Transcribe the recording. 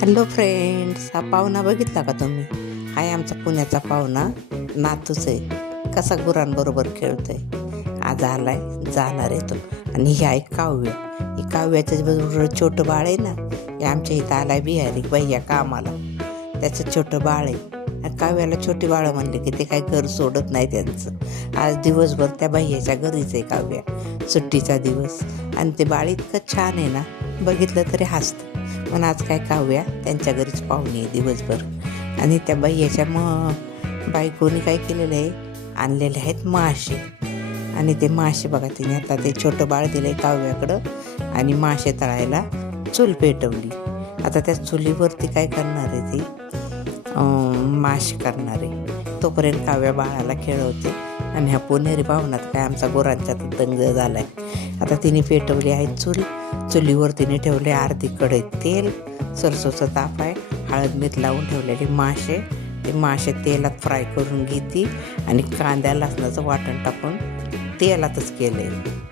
Hello friends, हा पाहुणा बघितला का तुम्ही? हाय आमचा पुण्याचा पाहुणा, नातूच आहे. कसा गुरांबरोबर खेळतोय. आज आलाय, जाणार आहे तो. आणि ही आहे काव्य. ही काव्याचं बरोबर छोटं बाळ आहे ना, हे आमच्या इथं आलाय बिहारी भैया कामाला. त्याचं छोटं बाळ आहे. आणि काव्याला छोटी बाळं म्हणले की ते काही घर सोडत नाही त्यांचं. आज दिवसभर त्या भैयाच्या घरीच आहे काव्या, सुट्टीचा दिवस. आणि ते बाळ इतकं छान आहे ना, बघितलं तरी हसतं. पण आज काय काव्या त्यांच्या घरीच पाहुणे आहे दिवसभर. आणि त्या भैयाच्या बायकोनी काय केलेलं आहे, आणलेले आहेत मासे. आणि ते मासे बघा, तिने आता ते छोटं बाळ दिलं आहे काव्याकडं आणि मासे तळायला चूल पेटवली. आता त्या चुलीवरती काय करणार आहे ती मासे करणार आहे. तोपर्यंत काव्या बाळाला खेळवते. आणि ह्या पुणेरी पाहुणात काय आमचा गोरांच्यात दंग झाला आहे. आता तिने पेटवली आहे चुलीवर तिने ठेवले अर्धी कढई तेल, सरसोचं ताप आहे, हळद मीठ लावून ठेवलेले मासे. ते मासे तेलात फ्राय करून घेते आणि कांद्या लसणाचं वाटण टाकून तेलातच केलं आहे.